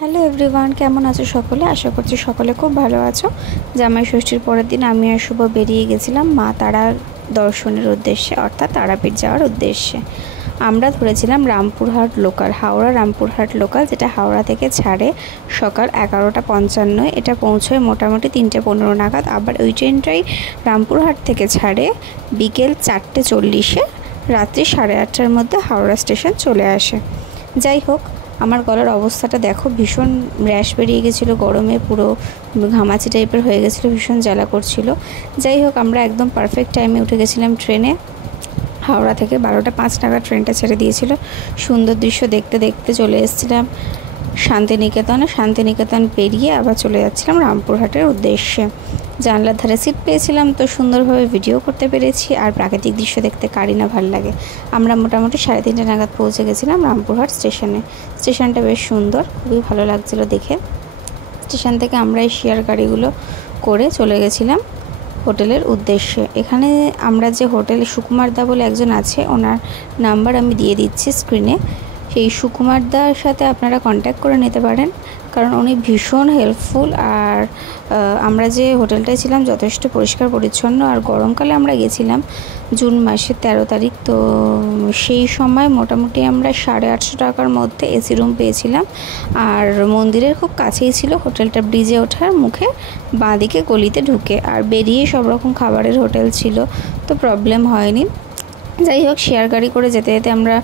Hello everyone, কেমন আছো সকলে? আশা করছি সকলে খুব ভালো আছো। জামাই ষষ্ঠীর পরের দিন আমি আর শুভ বেরিয়ে গেছিলাম মা তারার দর্শনের উদ্দেশ্যে, অর্থাৎ তারাপীঠ যাওয়ার উদ্দেশ্যে। আমরা ধরেছিলাম রামপুরহাট লোকাল, হাওড়া রামপুরহাট লোকাল, যেটা হাওড়া থেকে ছাড়ে সকাল 11:55। এটা পৌঁছয় মোটামুটি 3:15 নাগাদ। আবার ওই ট্রেনটাই রামপুরহাট থেকে ছাড়ে বিকেল 4:40-এ, রাত্রি 8:30টার মধ্যে হাওড়া স্টেশন চলে আসে। যাই হোক, আমার গলার অবস্থাটা দেখো, ভীষণ র্যাশ বেরিয়ে গেছিলো, গরমে পুরো ঘামাচি টাইপের হয়ে গেছিলো, ভীষণ জ্বালা করছিল। যাই হোক, আমরা একদম পারফেক্ট টাইমে উঠে গেছিলাম ট্রেনে। হাওড়া থেকে 12:05 নাগাদ ট্রেনটা ছেড়ে দিয়েছিল। সুন্দর দৃশ্য দেখতে দেখতে চলে এসেছিলাম শান্তিনিকেতনে। শান্তিনিকেতন পেরিয়ে আবার চলে যাচ্ছিলাম রামপুরহাটের উদ্দেশ্যে। জানলার ধারে সিট পেয়েছিলাম, তো সুন্দরভাবে ভিডিও করতে পেরেছি। আর প্রাকৃতিক দৃশ্য দেখতে কারই না ভাল লাগে। আমরা মোটামুটি 3:30 নাগাদ পৌঁছে গেছিলাম রামপুরহাট স্টেশনে। স্টেশনটা বেশ সুন্দর, খুবই ভালো লাগছিল দেখে। স্টেশন থেকে আমরা এই শেয়ার গাড়িগুলো করে চলে গেছিলাম হোটেলের উদ্দেশ্যে। এখানে আমরা যে হোটেল, সুকুমারদা বলে একজন আছে, ওনার নাম্বার আমি দিয়ে দিচ্ছি স্ক্রিনে। সেই সুকুমারদার সাথে আপনারা কন্ট্যাক্ট করে নিতে পারেন, কারণ উনি ভীষণ হেল্পফুল। আর আমরা যে হোটেলটায় ছিলাম যথেষ্ট পরিষ্কার পরিচ্ছন্ন। আর গরমকালে আমরা গেছিলাম জুন মাসের 13 তারিখ, তো সেই সময় মোটামুটি আমরা 850 টাকার মধ্যে এসি রুম পেয়েছিলাম। আর মন্দিরের খুব কাছেই ছিল হোটেলটা, ব্রিজে ওঠার মুখে বাঁদিকে গলিতে ঢুকে। আর বেরিয়ে সব রকম খাবারের হোটেল ছিল, তো প্রবলেম হয়নি। যাই হোক, শেয়ার গাড়ি করে যেতে যেতে আমরা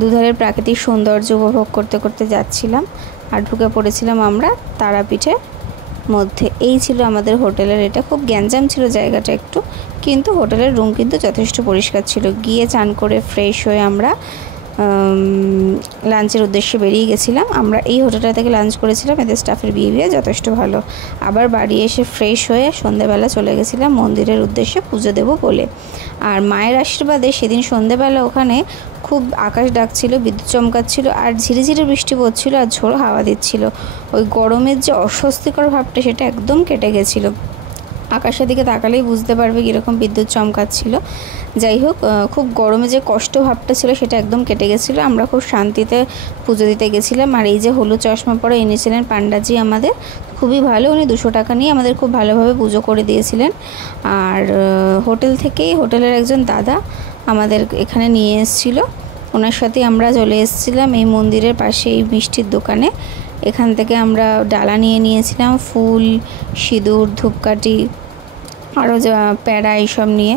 দুধারের প্রাকৃতিক সৌন্দর্য উপভোগ করতে করতে যাচ্ছিলাম। আর ঢুকে পড়েছিলাম আমরা তারাপীঠের মধ্যে। এই ছিল আমাদের হোটেলের, এটা খুব গ্যাঞ্জাম ছিল জায়গাটা একটু, কিন্তু হোটেলের রুম কিন্তু যথেষ্ট পরিষ্কার ছিল। গিয়ে চান করে ফ্রেশ হয়ে আমরা লাঞ্চের উদ্দেশ্যে বেরিয়ে গেছিলাম। আমরা এই হোটেলটা থেকে লাঞ্চ করেছিলাম, এদের স্টাফের বিহেভিয়ার যথেষ্ট ভালো। আবার বাড়ি এসে ফ্রেশ হয়ে সন্ধেবেলা চলে গেছিলাম মন্দিরের উদ্দেশ্যে পুজো দেবো বলে। আর মায়ের আশীর্বাদে সেদিন সন্ধেবেলা ওখানে খুব আকাশ ডাকছিল, বিদ্যুৎ চমকাচ্ছিল, আর ঝিরিঝিরি বৃষ্টি পড়ছিল, আর ঝোড়ো হাওয়া দিচ্ছিল। ওই গরমের যে অস্বস্তিকর ভাবটা, সেটা একদম কেটে গেছিলো। আকাশের দিকে তাকালেই বুঝতে পারবে কীরকম বিদ্যুৎ চমকাচ্ছিল। যাই হোক, খুব গরমে যে কষ্ট ভাবটা ছিল সেটা একদম কেটে গেছিলো। আমরা খুব শান্তিতে পুজো দিতে গেছিলাম। আর এই যে হলুদ চশমা পরে এনেছিলেন পান্ডাজি আমাদের, খুবই ভালো। উনি 200 টাকা নিয়ে আমাদের খুব ভালোভাবে পুজো করে দিয়েছিলেন। আর হোটেল থেকেই হোটেলের একজন দাদা আমাদের এখানে নিয়ে এসেছিলো, ওনার সাথে আমরা চলে এসেছিলাম এই মন্দিরের পাশে এই মিষ্টির দোকানে। এখান থেকে আমরা ডালা নিয়ে নিয়েছিলাম, ফুল, সিঁদুর, ধূপকাঠি, আরও যা প্যাড়া এইসব নিয়ে।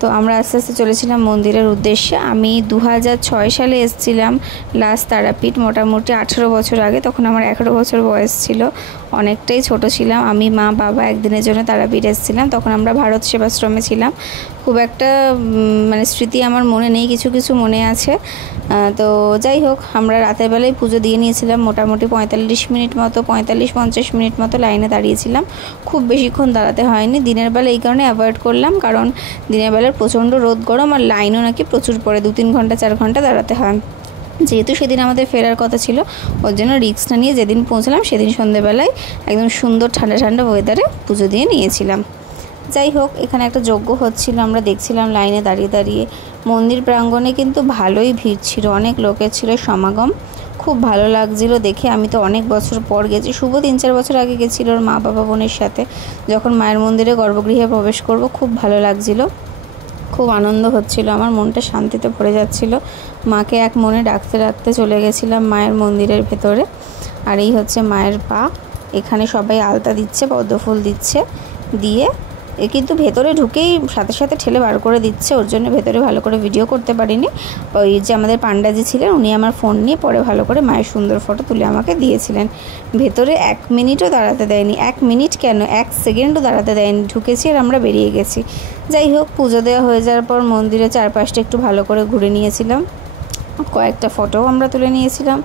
তো আমরা আস্তে আস্তে চলেছিলাম মন্দিরের উদ্দেশ্যে। আমি 2006 সালে এসেছিলাম লাস্ট তারাপীঠ, মোটামুটি 18 বছর আগে। তখন আমার 11 বছর বয়স ছিল, অনেকটাই ছোট ছিলাম। আমি, মা, বাবা একদিনের জন্য তারাপীঠ এসেছিলাম। তখন আমরা ভারত সেবাশ্রমে ছিলাম। খুব একটা স্মৃতি আমার মনে নেই, কিছু কিছু মনে আছে। তো যাই হোক, আমরা রাতের বেলায় পুজো দিয়ে নিয়েছিলাম। মোটামুটি 45 মিনিট মতো, 45-50 মিনিট মতো লাইনে দাঁড়িয়েছিলাম। খুব বেশিক্ষণ দাঁড়াতে হয়নি। দিনের বেলা এই কারণে অ্যাভয়েড করলাম, কারণ দিনের বেলার প্রচণ্ড রোদ, গরম, আর লাইনও নাকি প্রচুর পড়ে, 2-3 ঘন্টা 4 ঘন্টা দাঁড়াতে হয়। যেহেতু সেদিন আমাদের ফেরার কথা ছিল, ওর জন্য রিস্ক না নিয়ে যেদিন পৌঁছলাম সেদিন সন্ধ্যেবেলায় একদম সুন্দর ঠান্ডা ঠান্ডা ওয়েদারে পুজো দিয়ে নিয়েছিলাম। যাই হোক, এখানে একটা যজ্ঞ হচ্ছিল, আমরা দেখছিলাম লাইনে দাঁড়িয়ে দাঁড়িয়ে। মন্দির প্রাঙ্গণে কিন্তু ভালোই ভিড় ছিল, অনেক লোকের ছিল সমাগম, খুব ভালো লাগছিল দেখে। আমি তো অনেক বছর পর গেছি, শুভ 3-4 বছর আগে গেছিল ওর মা, বাবা, বোনের সাথে। যখন মায়ের মন্দিরে গর্ভগৃহে প্রবেশ করব, খুব ভালো লাগছিল, খুব আনন্দ হচ্ছিল, আমার মনটা শান্তিতে ভরে যাচ্ছিল। মাকে এক মনে ডাকতে ডাকতে চলে গেছিলাম মায়ের মন্দিরের ভেতরে। আর এই হচ্ছে মায়ের পা, এখানে সবাই আলতা দিচ্ছে, পদ্মফুল দিচ্ছে, দিয়ে কিন্তু ভেতরে ঢুকেই সাথে সাথে ঠেলে বার করে দিচ্ছে। ওর জন্য ভেতরে ভালো করে ভিডিও করতে পারিনি। ওই যে আমাদের পান্ডাজি ছিলেন, উনি আমার ফোন নিয়ে পরে ভালো করে মায়ের সুন্দর ফটো তুলে আমাকে দিয়েছিলেন। ভেতরে 1 মিনিটও দাঁড়াতে দেয়নি, 1 মিনিট কেন, 1 সেকেন্ডও দাঁড়াতে দেয়নি। ঢুকেছি আর আমরা বেরিয়ে গেছি। যাই হোক, পুজো দেওয়া হয়ে যাওয়ার পর মন্দিরের চারপাশটা একটু ভালো করে ঘুরে নিয়েছিলাম, কয়েকটা ফটোও আমরা তুলে নিয়েছিলাম।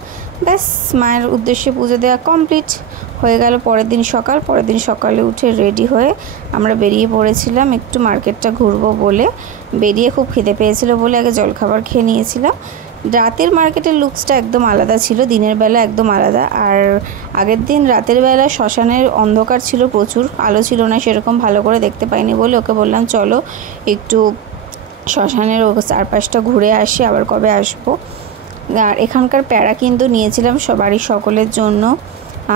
ব্যাস, মায়ের উদ্দেশ্যে পুজো দেওয়া কমপ্লিট হয়ে গেল। পরের দিন সকালে উঠে রেডি হয়ে আমরা বেরিয়ে পড়েছিলাম একটু মার্কেটটা ঘুরবো বলে। বেরিয়ে খুব খিদে পেয়েছিল বলে আগে জলখাবার খেয়ে নিয়েছিলাম। রাতের মার্কেটের লুকসটা একদম আলাদা ছিল, দিনের বেলা একদম আলাদা। আর আগের দিন রাতের বেলা শ্মশানের অন্ধকার ছিল, প্রচুর আলো ছিল না, সেরকম ভালো করে দেখতে পাইনি বলে ওকে বললাম চলো একটু শ্মশানের চারপাশটা ঘুরে আসি, আবার কবে আসবো। আর এখানকার প্যাড়া কিন্তু নিয়েছিলাম বাড়ির সকলের জন্য।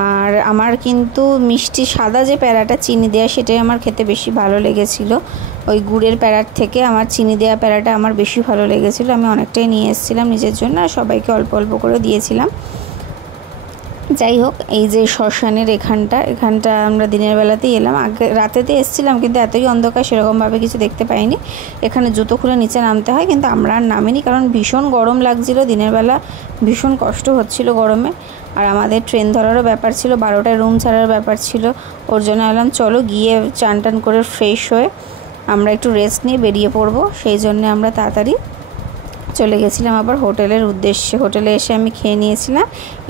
আর আমার কিন্তু মিষ্টি সাদা যে প্যারাটা চিনি দেওয়া সেটাই আমার খেতে বেশি ভালো লেগেছিলো। ওই গুড়ের প্যারার থেকে আমার চিনি দেওয়া প্যারাটা আমার বেশি ভালো লেগেছিলো। আমি অনেকটাই নিয়ে এসেছিলাম নিজের জন্য, আর সবাইকে অল্প অল্প করে দিয়েছিলাম। যাই হোক, এই যে শ্মশানের এখানটা আমরা দিনের বেলাতেই এলাম। আগে রাতেতে এসেছিলাম, কিন্তু এতই অন্ধকার সেরকমভাবে কিছু দেখতে পাইনি। এখানে জুতো খুলে নিচে নামতে হয়, কিন্তু আমরা আর নামিনি, কারণ ভীষণ গরম লাগছিল। দিনের বেলা ভীষণ কষ্ট হচ্ছিল গরমে। আর আমাদের ট্রেন ধরারও ব্যাপার ছিল, 12টায় রুম ছাড়ার ব্যাপার ছিল। ওর জন্য এলাম চলো গিয়ে চান টান করে ফ্রেশ হয়ে আমরা একটু রেস্ট নিয়ে বেরিয়ে পড়বো। সেই জন্য আমরা তাড়াতাড়ি চলে গেছিলাম আবার হোটেলের উদ্দেশ্যে। হোটেলে এসে আমি খেয়ে নিয়েছিলাম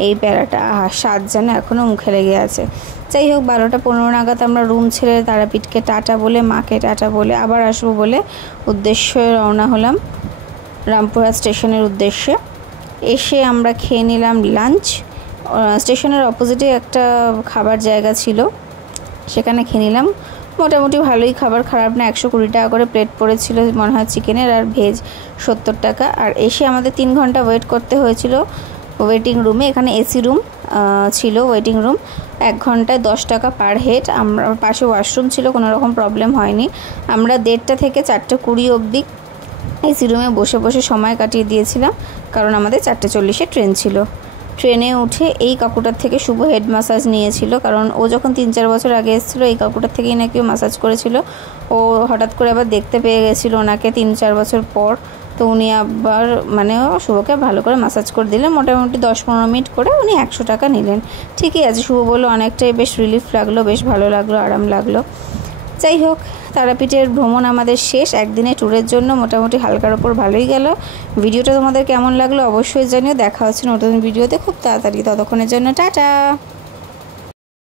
এই প্যারাটা। স্বাদ যেন এখনও মুখে লেগে আছে। যাই হোক, 12টা 15 নাগাদ আমরা রুম ছেড়ে তারাপীঠকে টাটা বলে, মাকে টাটা বলে আবার আসবো বলে উদ্দেশ্যে রওনা হলাম রামপুরহাট স্টেশনের উদ্দেশ্যে। এসে আমরা খেয়ে নিলাম লাঞ্চ। স্টেশনের অপোজিটে একটা খাবার জায়গা ছিল, সেখানে খেয়ে নিলাম। মোটামুটি ভালোই খাবার, খারাপ না। 120 টাকা করে প্লেট পড়েছিল মনে হয় চিকেনের, আর ভেজ 70 টাকা। আর এসে আমাদের 3 ঘন্টা ওয়েট করতে হয়েছিল ওয়েটিং রুমে। এখানে এসি রুম ছিল, ওয়েটিং রুম 1 ঘন্টায় 10 টাকা পার হেড। আমরা পাশে ওয়াশরুম ছিল, কোনো রকম প্রবলেম হয়নি। আমরা 1:30 থেকে 4:20 অবধি এসি রুমে বসে বসে সময় কাটিয়ে দিয়েছিলাম, কারণ আমাদের 4:40-এ ট্রেন ছিল। ট্রেনে উঠে এই কাকুটার থেকে শুভ হেড মাসাজ নিয়েছিল, কারণ ও যখন 3-4 বছর আগে এসেছিলো এই কাকুটার থেকেই নাকি ও মাসাজ করেছিল। ও হঠাৎ করে আবার দেখতে পেয়ে গেছিলো ওনাকে 3-4 বছর পর, তো উনি আবার মানে শুভকে ভালো করে মাসাজ করে দিলেন। মোটামুটি 10-15 মিনিট করে উনি 100 টাকা নিলেন। ঠিকই আছে, শুভ বললো অনেকটাই বেশ রিলিফ লাগলো, বেশ ভালো লাগলো, আরাম লাগলো। যাই হোক, তারাপীঠের ভ্রমণ আমাদের শেষ। একদিনের ট্যুরের জন্য মোটামুটি হালকার ওপর ভালোই গেল। ভিডিওটা তোমাদের কেমন লাগলো অবশ্যই জানিও। দেখা হচ্ছে নতুন ভিডিওতে খুব তাড়াতাড়ি। ততক্ষণের জন্য টাটা।